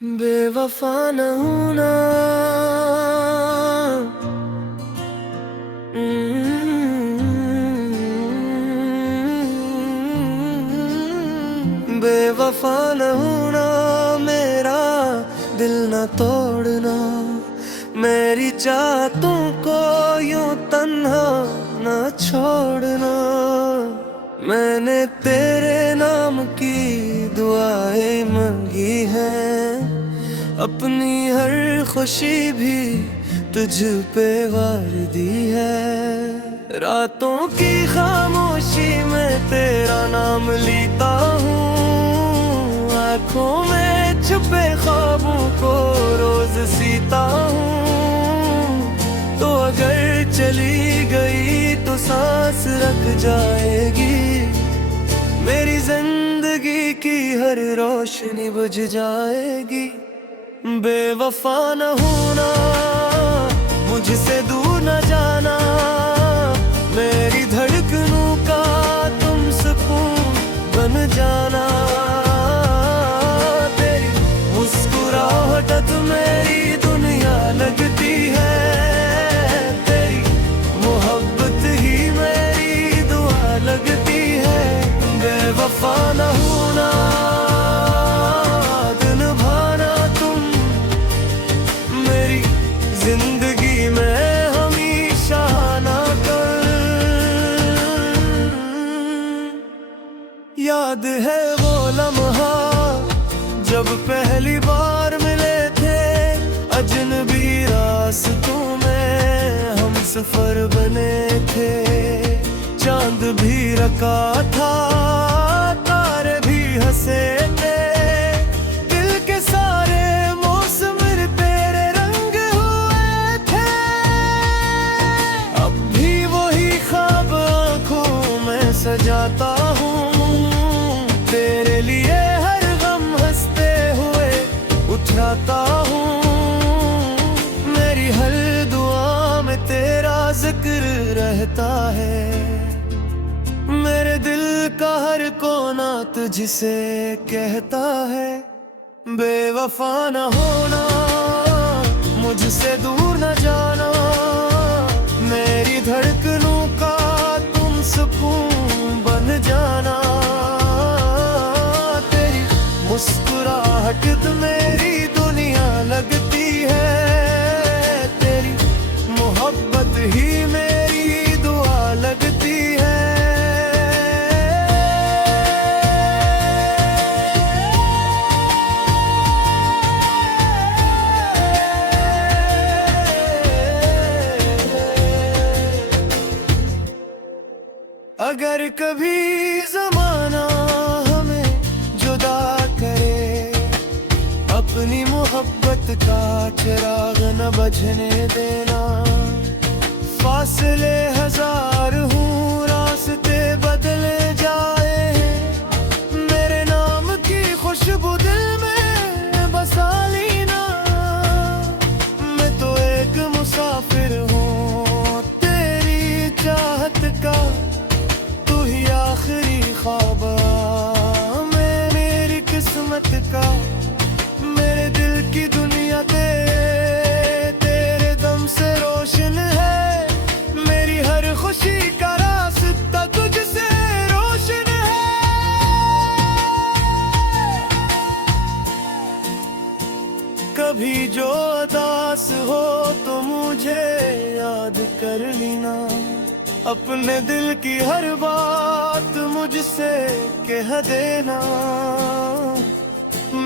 बेवफा न हूं ना। बेवफा न हूं ना, मेरा दिल न तोड़ना। मेरी चाहतों को यूं तन्हा न छोड़ना। मैंने तेरे नाम की दुआएं मांगी हैं, अपनी हर खुशी भी तुझ पे वार दी है। रातों की खामोशी में तेरा नाम लेता हूँ, आँखों में छुपे ख्वाबों को रोज सीता हूँ। तो अगर चली गई तो सांस रख जाएगी, मेरी जिंदगी की हर रोशनी बुझ जाएगी। बेवफा न होना, मुझसे दूर न जाना। मेरी धड़कनों का तुम सुकून बन जाना। तेरी मुस्कुराहट तो मेरी दुनिया लगती है। तेरी मोहब्बत ही मेरी दुआ लगती है। बेवफा न होना, जिंदगी में हमेशा ना कर। याद है वो लम्हा जब पहली बार मिले थे, अजनबी रास्तों में हम सफर बने थे। चांद भी रखा था, तारे भी हंसे थे। दिल के सारे सजाता हूँ तेरे लिए, हर गम हंसते हुए उठाता हूँ। मेरी हर दुआ में तेरा जिक्र रहता है। मेरे दिल का हर कोना तुझसे कहता है। बेवफा न होना, मुझसे दूर न जाना। मेरी धड़कनों का तुम सुकून बन जाना। तेरी मुस्कुराहट तो मेरी दुनिया लगती है। तेरी मोहब्बत ही मेरी दुआ लगती है। अगर कभी ज़माना हमें जुदा करे, अपनी मोहब्बत का चिराग न बुझने देना। फासले हजार हूँ, रास्ते बदले जाए, मेरे नाम की खुशबू दिल में बसा लेना। मैं तो एक मुसाफिर हूँ तेरी चाहत का, आखिरी ख्वाब मैं मेरी किस्मत का। मेरे दिल की दुनिया तेरे दम से रोशन है। मेरी हर खुशी का रास्ता तुझसे रोशन है। कभी जो उदास हो तो मुझे याद कर लेना। अपने दिल की हर बात मुझसे कह देना।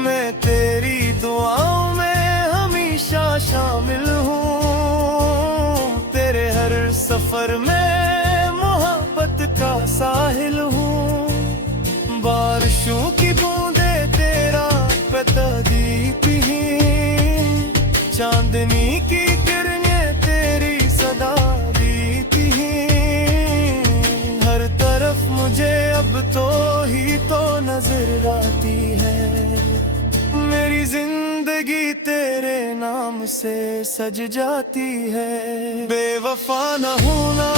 मैं तेरी दुआओं में हमेशा शामिल हूँ। तेरे हर सफर में मोहब्बत का साहिल हूँ। बारिशों की बूंदे तेरा प्रदीप ही, चांदनी की किरणें तेरी सदा दीती हैं। हर तरफ मुझे अब तो ही तो नजर आती है। मेरी जिंदगी तेरे नाम से सज जाती है। बेवफा न होना,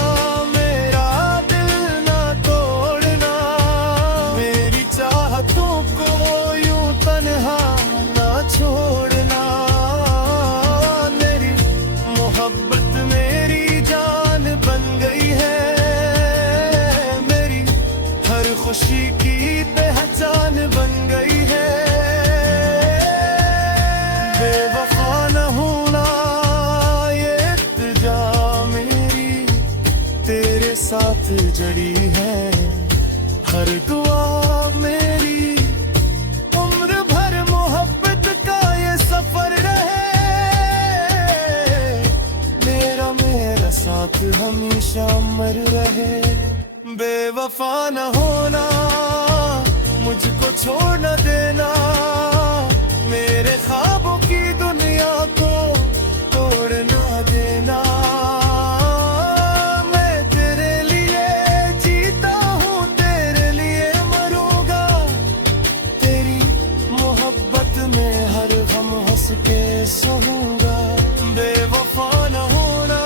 मेरा दिल न तोड़ना। मेरी चाहतों को यूं तन्हा न छोड़ना। जड़ी है। हर दुआ मेरी उम्र भर मोहब्बत का ये सफर रहे। मेरा साथ हमेशा अमर रहे। बेवफा न होना, मुझको छोड़ न देना, मेरे ख्वाबों की दुनिया को तोड़ न देना। मैं तेरे लिए जीता हूँ, तेरे लिए मरूंगा, तेरी मोहब्बत में हर गम हंस के सहूंगा। बेवफा न होना,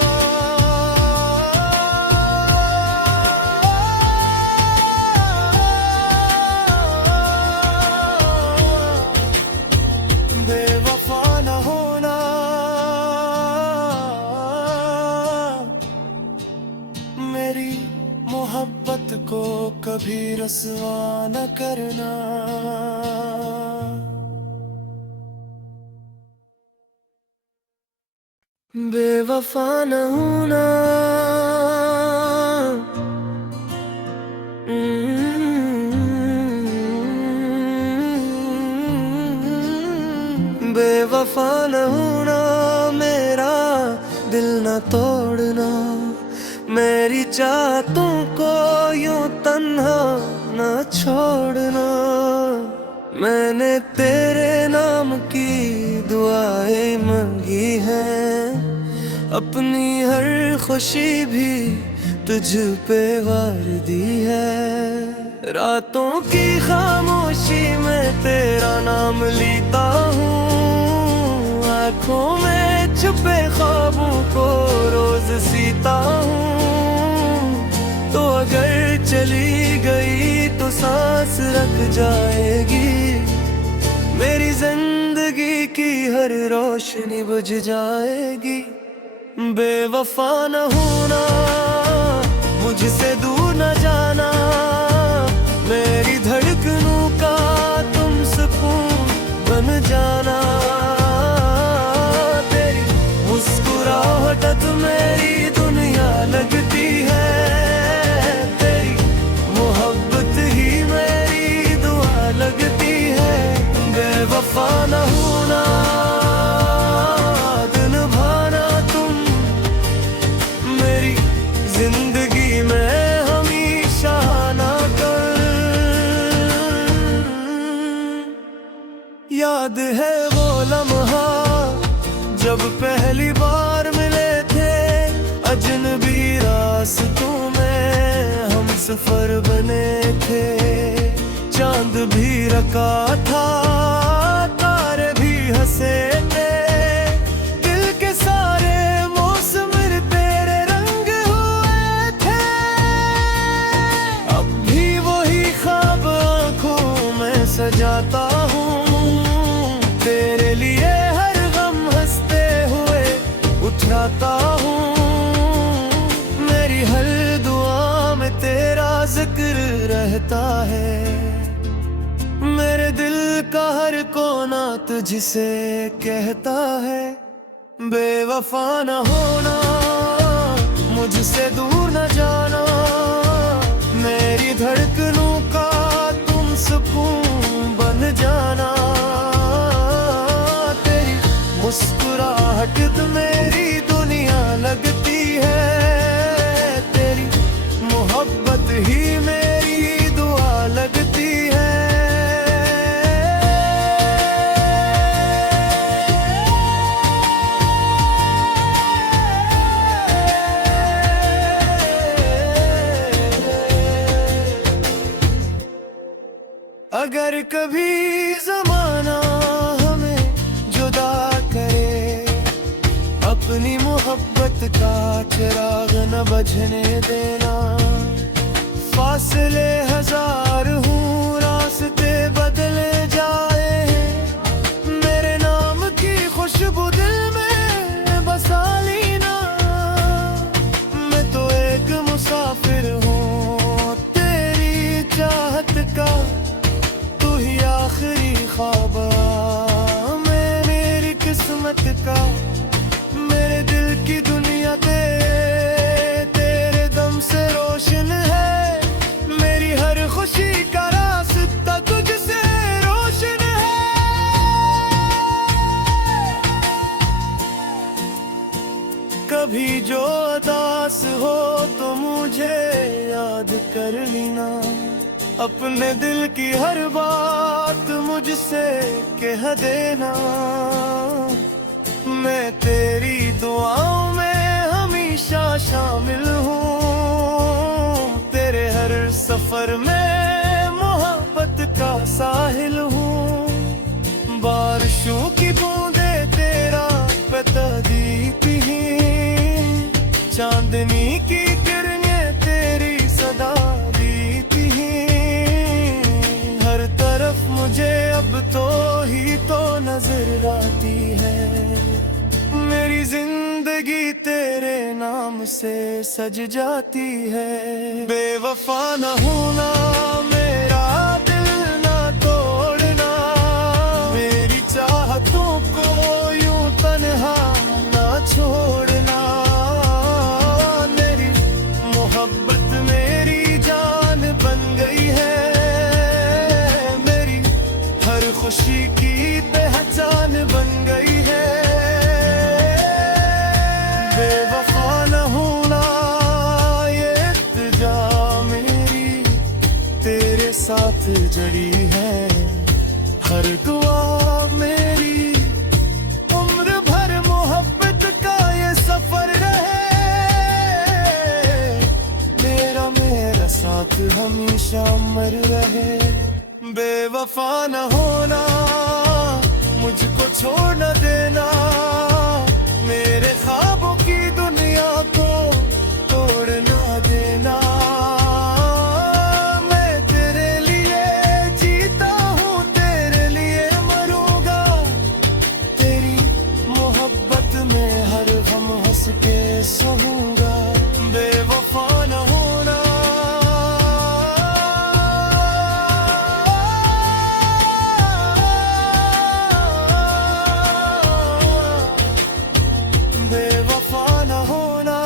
बेवफा न होना, मेरी मोहब्बत को कभी रसवा न करना। बेवफा न होना, बेवफा न होना, मेरा दिल न तोड़ना, मेरी चाहतों को यूं तन्हा न छोड़ना। मैंने तेरे नाम की दुआएं मांगी हैं, अपनी हर खुशी भी तुझ पे वार दी है। रातों की खामोशी में तेरा नाम लेता हूँ, आँखों में छुपे ख्वाबों को रोज सीता हूँ। तो अगर चली गई तो सांस रख जाएगी, मेरी जिंदगी की हर रोशनी बुझ जाएगी। बेवफा न होना, मुझसे दूर न जाना, मेरी धड़कनों का तुम सुकून बन जाना। तेरी मुस्कुराहट मेरी दुनिया लगती है, तेरी मोहब्बत ही मेरी दुआ लगती है। बेवफा न होना, दिन भाना तुम मेरी जिंदगी में हमेशा ना कर। याद है वो लम्हा जब पहली बार मिले थे, अजनबी रास्तों में हम सफर बने थे। चांद भी रखा था, तारे भी हंसे थे, दिल के सारे मौसम तेरे रंग हुए थे। अब भी वही ख्वाब आंखों में सजाता हूँ, तेरे लिए हर गम हंसते हुए उठाता हूँ। मेरी हर दुआ में तेरा जिक्र रहता है, मेरे दिल का हर कोना तुझसे कहता है। बेवफा न होना, मुझसे दूर न जाना, मेरी धड़कनों का तुम सुकून बन जाना। तेरी मुस्कुराहट मेरी दुनिया लगती है, तेरी मोहब्बत ही मेरी दुआ लगती है। अगर कभी ज़माना हमें जुदा करे, अपनी मोहब्बत का चिराग न बुझने देना। फासले हजार हूँ, रास्ते बदले जाए, मेरे नाम की खुशबू दिल में बसा लेना। मैं तो एक मुसाफिर हूँ तेरी चाहत का, तू ही आखिरी ख्वाब मैं मेरी किस्मत का। मेरे दिल की दुनिया तेरे दम से रोशन है, कभी जो उदास हो तो मुझे याद कर लेना, अपने दिल की हर बात मुझसे कह देना। मैं तेरी दुआओं में हमेशा शामिल हूँ, तेरे हर सफर में मोहब्बत का साहिल हूँ। बारिशों की बूंदे तेरा पता दीती हैं, चांदनी की किरणें तेरी सदा दीती हैं। हर तरफ मुझे अब तो ही तो नजर आती है, मेरी जिंदगी तेरे नाम से सज जाती है। बेवफा न होना मेरा दिल न तोड़ना, मेरी चाहतों को यूं तन्हा न छोड़ना। मेरी मोहब्बत मेरी जान बन गई है, मेरी हर खुशी की पहचान बन गई है। बेवफा न होना ये इल्तिजा मेरी तेरे साथ जड़ी है, हर दुआ मेरी उम्र भर मोहब्बत का ये सफर रहे। मेरा साथ हमेशा अमर रहे। बेवफा न होना, मुझको छोड़ न देना, मेरे ख्वाबों की दुनिया को तोड़ न देना। मैं तेरे लिए जीता हूँ, तेरे लिए मरूंगा, तेरी मोहब्बत में हर गम हंस के सहूंगा। बेवफा न होना, बेवफा न होना,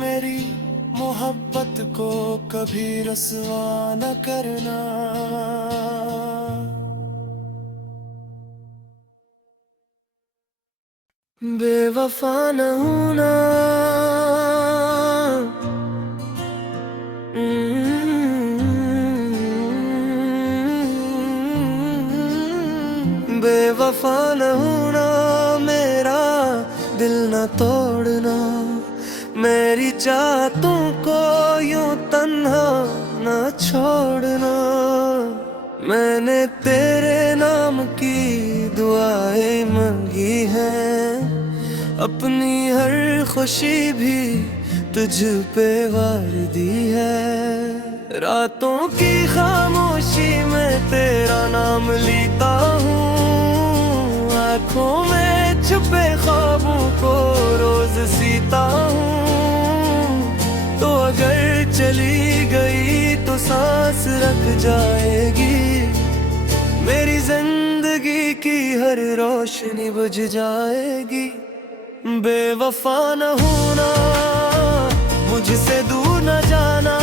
मेरी मोहब्बत को कभी रसवा न करना। बेवफा न होना, बेवफा न होना, मेरा दिल न तोड़ना, मेरी चाहतों को यूं तन्हा न छोड़ना। मैंने तेरे नाम की दुआएं मांगी हैं, अपनी हर खुशी भी तुझ पे वार दी है। रातों की खामोशी में तेरा नाम लेता हूँ, आँखों में छुपे ख्वाबों को रोज सीता हूँ। तो अगर चली गई तो सांस रख जाएगी, मेरी जिंदगी की हर रोशनी बुझ जाएगी। बेवफा न होना, मुझसे दूर न जाना,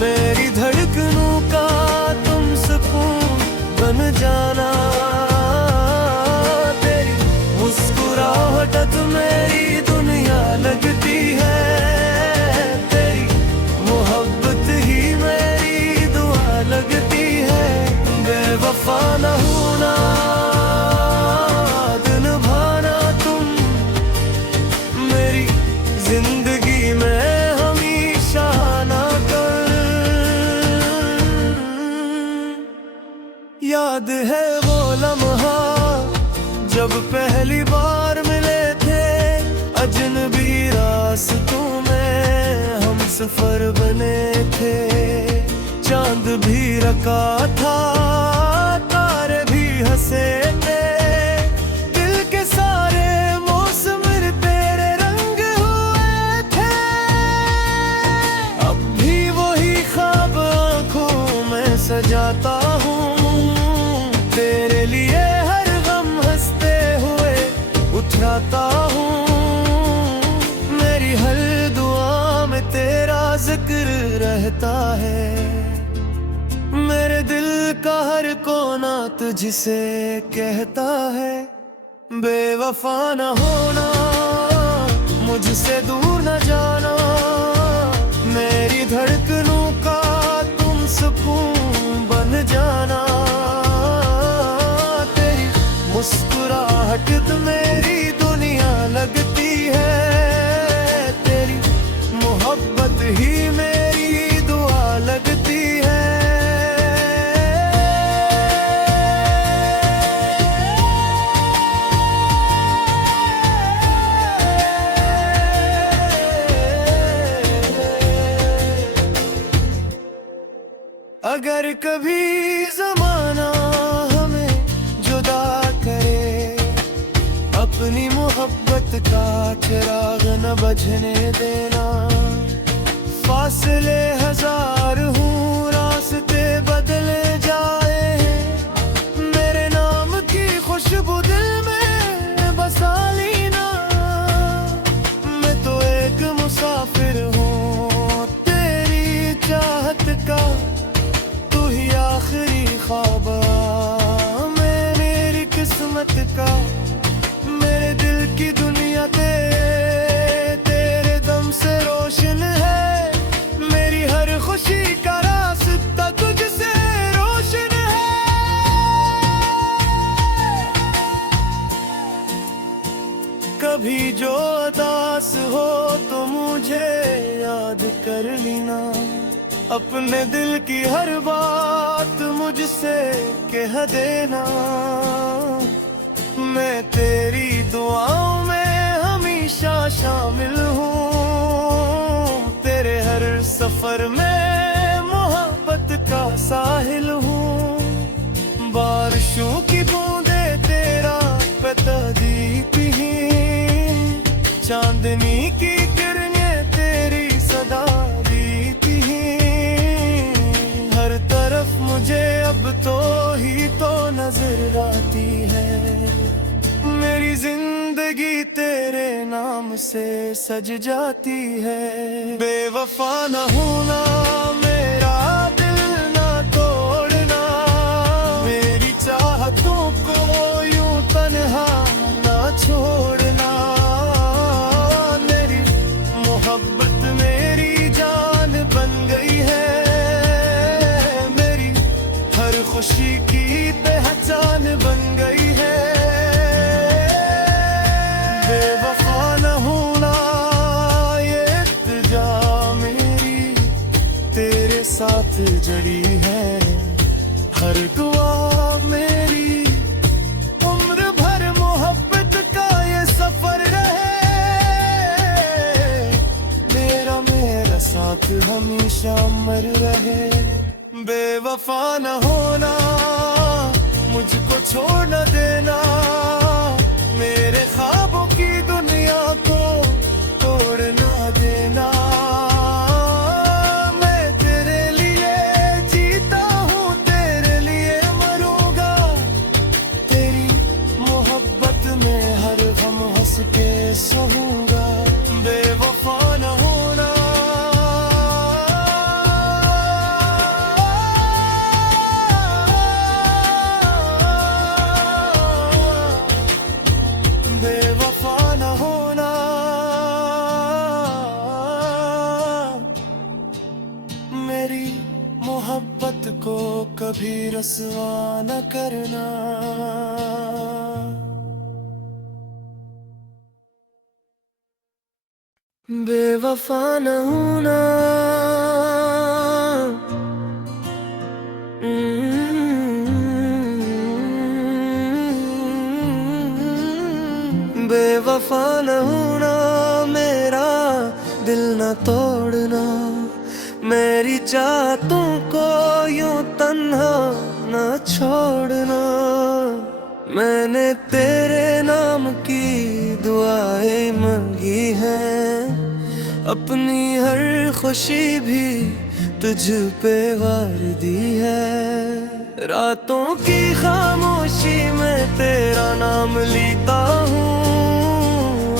मेरी धड़कनों का तुम सुकून बन जाना। तेरी मुस्कुराहट मेरी दुनिया लगती है, तेरी मोहब्बत ही मेरी दुआ लगती है। बेवफा न होना, दिन भाना तुम मेरी जिंदगी में हमेशा ना कर। याद है वो लम्हा जब पहली बार मिले थे, अजनबी रास्तों में हम सफर बने थे। चांद भी रखा था, तारे भी हंसे थे, दिल के सारे मौसम तेरे रंग हुए थे। अब भी वही ख्वाब आंखों में सजाता हूँ, तेरे लिए हर गम हंसते हुए उतराता हूँ। मेरी हर दुआ में तेरा जिक्र रहता है, मेरे दिल का हर कोना तुझसे कहता है बेवफा न होना, मुझसे दूर न जाना, मेरी धड़कनों का तुम सुकून बन जाना। तेरी मुस्कुराहट तो मेरी दुनिया लगती है, तेरी मोहब्बत ही मेरी दुआ लगती है। अगर कभी ज़माना हमें जुदा करे, अपनी मोहब्बत का चिराग न बुझने देना। फासले हजार हूँ, रास्ते बदले जाए, मेरे नाम की खुशबू दिल में बसा लेना। मैं तो एक मुसाफिर हूँ तेरी चाहत का, तू ही आखिरी ख्वाब मेरी किस्मत का। मेरे दिल की दुनिया तेरे दम से रोशन है, मेरी हर खुशी का रास्ता तुझसे रोशन है। कभी जो उदास हो तो मुझे याद कर लेना, अपने दिल की हर बात मुझसे कह देना। मैं तेरी दुआओं में हमेशा शामिल हूँ, तेरे हर सफर में मोहब्बत का साहिल हूँ। बारिशों की बूंदे तेरा पता दीती हैं, चांदनी की किरणें तेरी सदा दीती हैं। हर तरफ मुझे अब तो ही तो नजर आती है, मेरी जिंदगी तेरे नाम से सज जाती है। बेवफा न होना, मेरा दिल न तोड़ना, मेरी चाहतों को यूं तन्हा न छोड़ना। मेरी मोहब्बत मेरी जान बन गई है, मेरी हर खुशी की पहचान बन गई है। बेवफा न होना ये इल्तिजा मेरी तेरे साथ जड़ी है, हर दुआ मेरी उम्र भर मोहब्बत का ये सफर रहे। मेरा साथ हमेशा अमर रहे। बेवफा न होना, मुझको छोड़ न देना, मेरे ख्वाबों की दुनिया को तोड़ न देना। मैं तेरे लिए जीता हूँ, तेरे लिए मरूंगा, तेरी मोहब्बत में हर गम हंस के सहूंगा। बेवफा न होना, बेवफा न होना, मेरी मोहब्बत को कभी रसवा न करना। बेवफा न होना, बेवफा न होना, मेरा दिल न तोड़ना, मेरी चाहतों को यूं तन्हा न छोड़ना। मैंने तेरे नाम की दुआएं मांगी हैं, अपनी हर खुशी भी तुझ पे वार दी है। रातों की खामोशी में तेरा नाम लेता हूँ,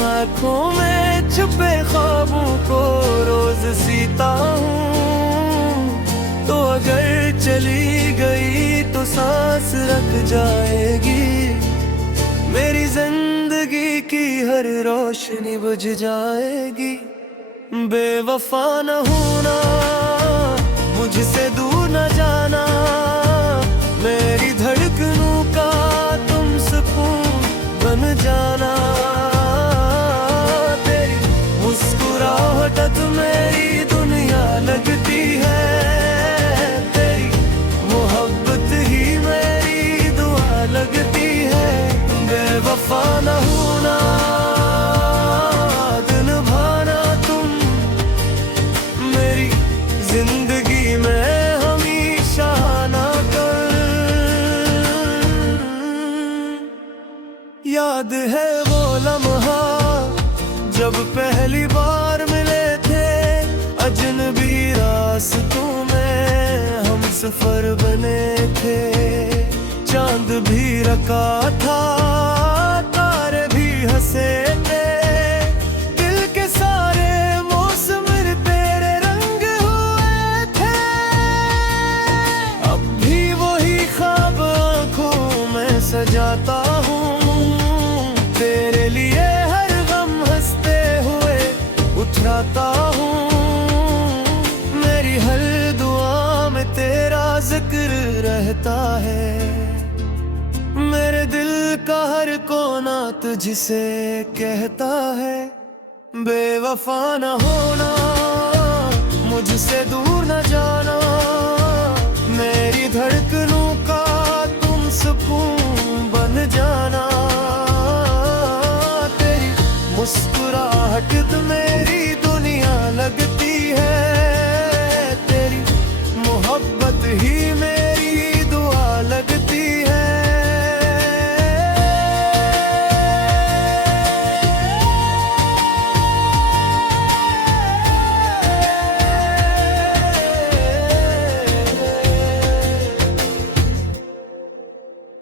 आँखों में छुपे ख्वाबों को रोज सीता हूँ। तो अगर चली गई तो सांस रख जाएगी, मेरी जिंदगी की हर रोशनी बुझ जाएगी। बेवफा न होना, मुझसे दूर न जाना, मेरी धड़कनों का तुम सुकून बन जाना। तेरी मुस्कुराहट मेरी दुनिया लगती है, तेरी मोहब्बत ही मेरी दुआ लगती है। बेवफा न होना, दिन भाना तुम मेरी जिंदगी में हमेशा ना कर। याद है वो लम्हा जब पहली बार मिले थे, अजनबी रास्तों में हम सफर बने थे। चांद भी रखा था, तारे भी हंसे थे, दिल के सारे मौसम तेरे रंग हुए थे। अब भी वही ख्वाब आंखों में सजाता हूँ, तेरे लिए हर गम हंसते हुए उठलाता हूँ। मेरी हर दुआ में तेरा जिक्र रहता है, मेरे दिल का हर कोना तुझसे कहता है। बेवफा न होना, मुझसे दूर न जाना, मेरी धड़कनों का तुम सुकून बन जाना। तेरी मुस्कुराहट मेरी दुनिया लगती है, तेरी मोहब्बत ही मेरी दुआ लगती है।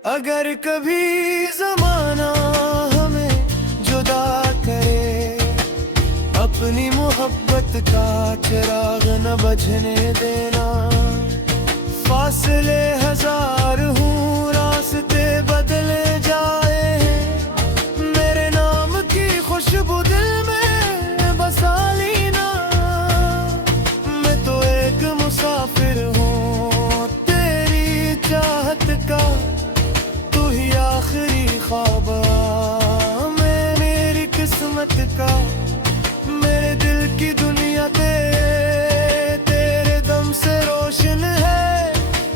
अगर कभी ज़माना हमें जुदा करे, अपनी मोहब्बत का चिराग न बुझने देना। फासले हजार हूँ, रास्ते बदले जाए, मेरे नाम की खुशबू दिल में बसा लेना। मैं तो एक मुसाफिर हूँ तेरी चाहत का, आखिरी ख्वाब मैं मेरी किस्मत का। मेरे दिल की दुनिया तेरे दम से रोशन है,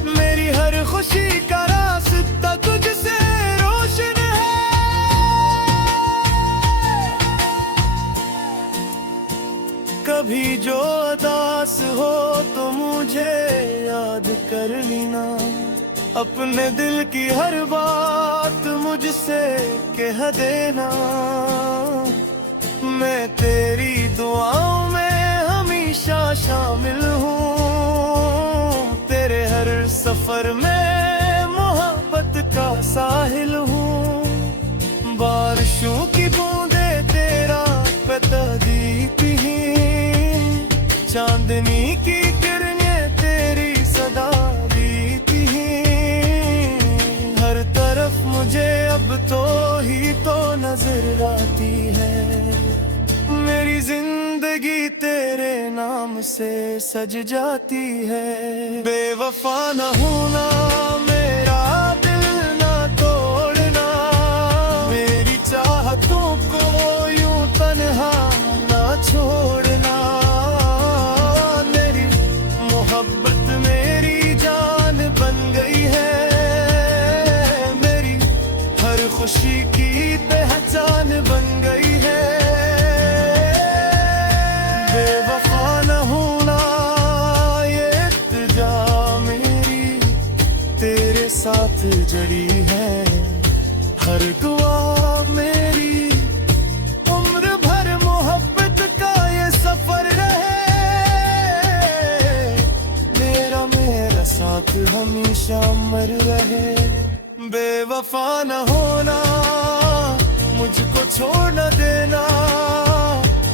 मेरी हर खुशी का रास्ता तुझसे रोशन है। कभी जो उदास हो तो मुझे याद कर लेना, अपने दिल की हर बात मुझसे कह देना। मैं तेरी दुआओं में हमेशा शामिल हूँ, तेरे हर सफर में मोहब्बत का साहिल हूँ। बारिशों की बूंदे तेरा प्रदीप ही, चांदनी की किरणें तेरी सदा दीती ही। हर तरफ मुझे अब तो ही तो नजर आती है, मेरी जिंदगी तेरे नाम से सज जाती है। बेवफा न होना, मेरा दिल ना तोड़ना, मेरी चाहतों को यूं तन्हा ना छोड़ना। मेरी मोहब्बत मेरी जान बन गई है, मेरी हर खुशी की पहचान बन गई है। बेवफा न होना ये इल्तिजा मेरी तेरे साथ जड़ी है, हर दुआ मेरी उम्र भर मोहब्बत का ये सफर रहे। मेरा साथ हमेशा अमर रहे। बेवफा न होना, मुझको छोड़ न देना,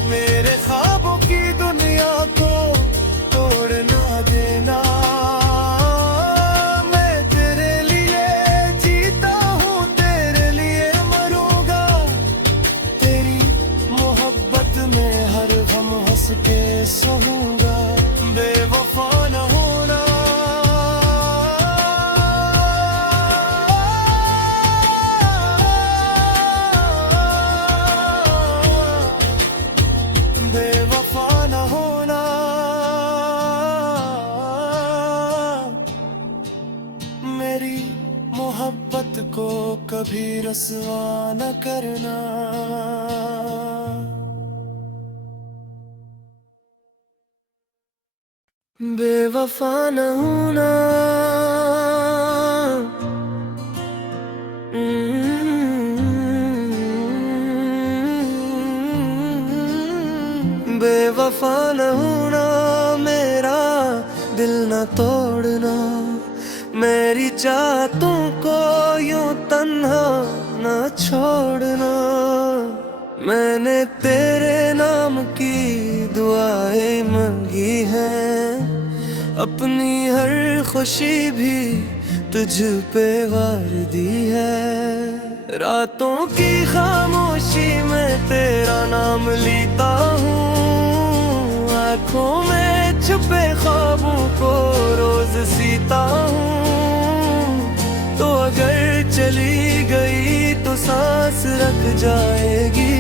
मेरे ख्वाबों की दुनिया को तोड़ न देना। मैं तेरे मेरी मोहब्बत को कभी रसवा न करना। बेवफा न होना, बेवफा न होना, मेरा दिल न तोड़ना, मेरी चाहतों को यूं तन्हा न छोड़ना। मैंने तेरे नाम की दुआएं मांगी हैं, अपनी हर खुशी भी तुझ पे वार दी है। रातों की खामोशी में तेरा नाम लेता हूँ, आँखों में छुपे ख्वाबों को रोज सीता हूँ। तो अगर चली गई तो सांस रख जाएगी,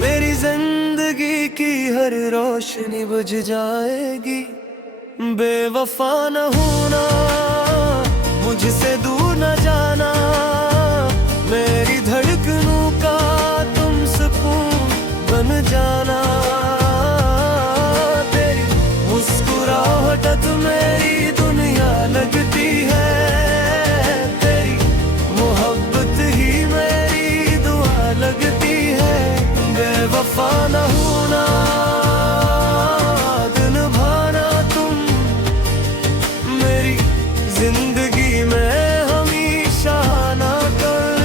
मेरी जिंदगी की हर रोशनी बुझ जाएगी। बेवफा न होना, मुझसे दूर न जाना, मेरी धड़कनों का तुम सुकून बन जाना। तेरी मुस्कुराहट मेरी दुनिया लगती है, तेरी मोहब्बत ही मेरी दुआ लगती है। बेवफा न होना, दिन भाना तुम मेरी जिंदगी में हमेशा ना कर।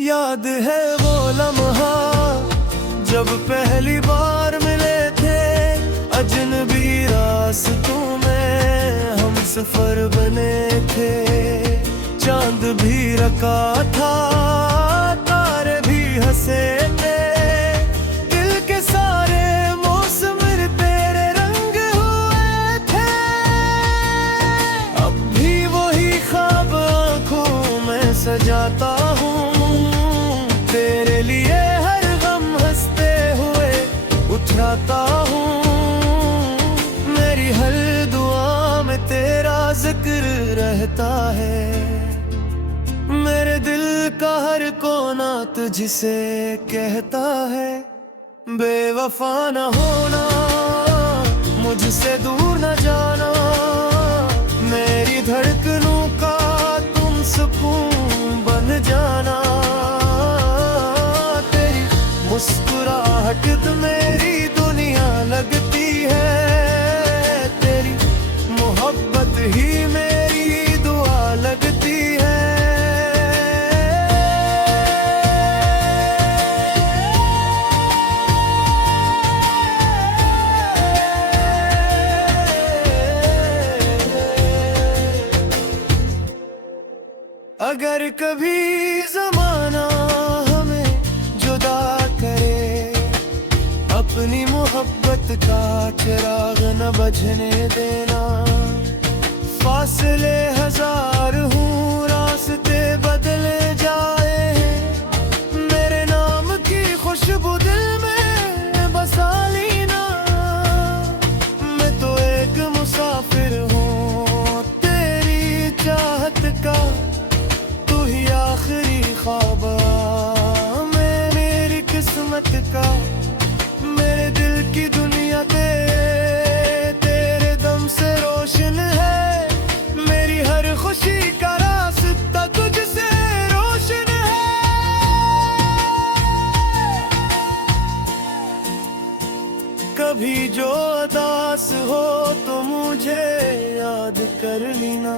याद है वो लम्हा जब पहली बार मिले थे, अजनबी रास्तों में हम सफर बने थे। चांद भी रखा था, तारे भी हंसे थे, दिल के सारे मौसम तेरे रंग हुए थे। अब भी वही ख्वाब आंखों में सजाता हूँ, तेरे लिए हर गम हंसते हुए उठाता हूँ। मेरी हर दुआ में तेरा जिक्र रहता है, मेरे दिल का हर कोना तुझसे कहता है। बेवफा न होना, मुझसे दूर न जाना, मेरी धड़कनों का तुम सुकून बन जाना। तेरी मुस्कुराहट मेरी दुनिया लगती है, तेरी मोहब्बत ही मेरी दुआ लगती है। अगर कभी ज़माना हमें जुदा करे, अपनी मोहब्बत का चिराग न बुझने देना। फासले हजार हूँ, रास्ते बदले जाए, मेरे नाम की खुशबू दिल में बसा लेना। मैं तो एक मुसाफिर हूँ तेरी चाहत का, आखिरी ख्वाब मैं मेरी किस्मत का। मेरे दिल की दुनिया तेरे दम से रोशन है, मेरी हर खुशी का रास्ता तुझसे रोशन है। कभी जो उदास हो तो मुझे याद कर लेना,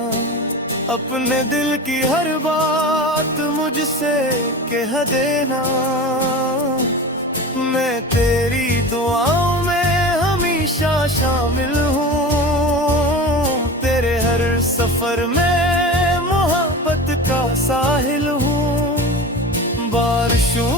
अपने दिल की हर बात मुझसे कह देना। मैं तेरी दुआओं में हमेशा शामिल हूँ, तेरे हर सफर में मोहब्बत का साहिल हूँ। बारिशों